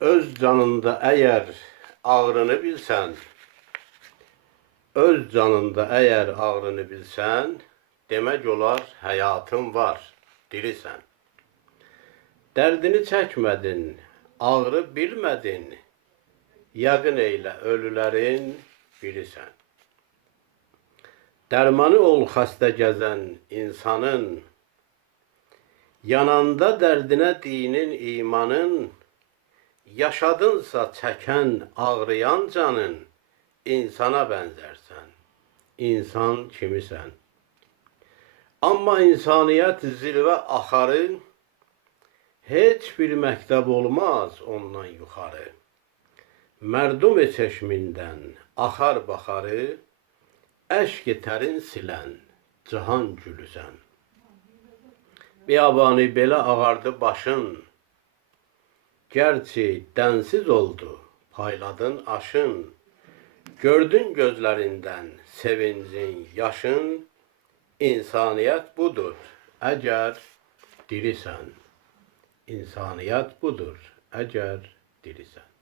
Öz canında eğer ağrını bilsen, öz canında eğer ağrını bilsen, demek olar hayatın var, dirisən. Dərdini çəkmədin, ağrı bilmədin, yəqin eylə ölülərin birisən. Dərmanı ol xəstə gəzən insanın, yananda dərdinə dinin, imanın, yaşadınsa çəkən, ağrıyan canın, insana bənzərsən, insan kimisən. Amma insaniyyət zirvə axarı, heç bir məktəb olmaz ondan yuxarı. Mərdum çeşmindən axar baxarı, əşk-i tərin silən cihan gülüsən. Biyabani belə ağardı başın, gerçi dənsiz oldu payladın aşın. Gördün gözlərindən sevincin, yaşın, insaniyyət budur əgər dirisən. İnsaniyet budur, eğer dirisən.